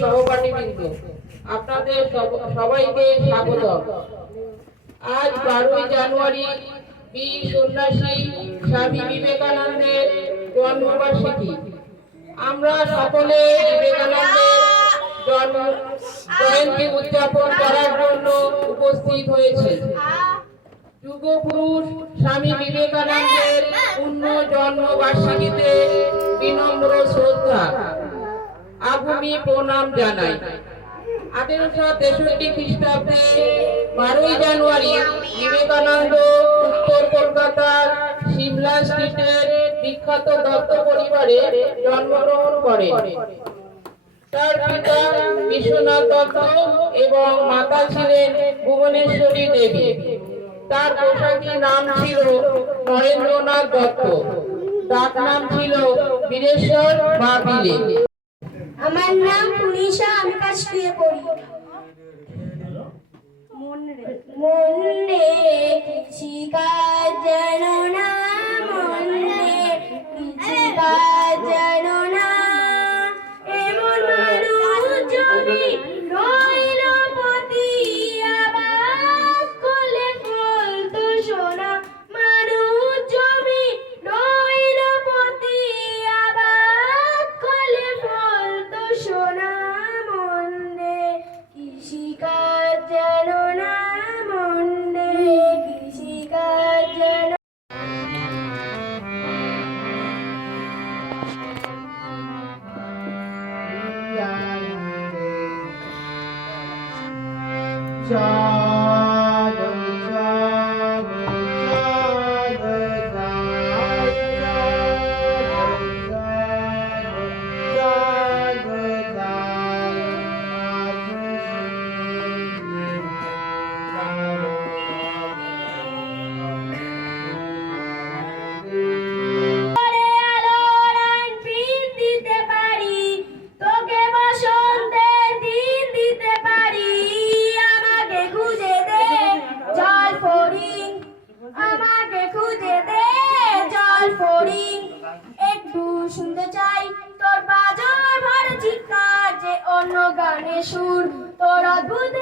সহপাঠীবৃন্দ, আপনাদের সবাইকে স্বাগত। আজ 12ই জানুয়ারি বীর সন্ন্যাসী স্বামী বিবেকানন্দের জন্মবার্ষিকী। আমরা সকলে বিবেকানন্দের জয়ন্তী উদযাপন করার জন্য উপস্থিত হয়েছি। যুগপুরুষ স্বামী বিবেকানন্দের পূর্ণ জন্মবার্ষিকীতে বিনম্র শ্রদ্ধা আগুমি প্রণাম জানাই। 1863 খ্রিস্টাব্দে 12ই জানুয়ারি বিবেকানন্দ উত্তর কলকাতার সিমলা স্ট্রিটের বিখ্যাত দত্ত পরিবারে জন্মগ্রহণ করেন। তার পিতা বিশ্বনাথ দত্ত এবং মাতা ছিলেন ভুবনেশ্বরী দেবী। তার পোশাকি নাম ছিল নরেন্দ্রনাথ দত্ত, ডাক নাম ছিল বীরেশ্বর বা বিলে। আমার নাম পুলিশা, আমি কাজ শুয়ে পড়ি। মনে কিছু কাজ জানো না, মনে কিছু কাজ জানো না, এমন মানুষ যদি রইল পতি আবার কোলে ফলতো সোনা, মানুষ জমি রইল পতি আবার কোলে ফলতো সোনা, মনে কৃষি কাজ জানো না, মনে কৃষি কাজ জানো। একটু শুনতে চাই তোর বাজার ভরা চিৎকার, যে অন্য গানে সুর তোর অদ্ভুত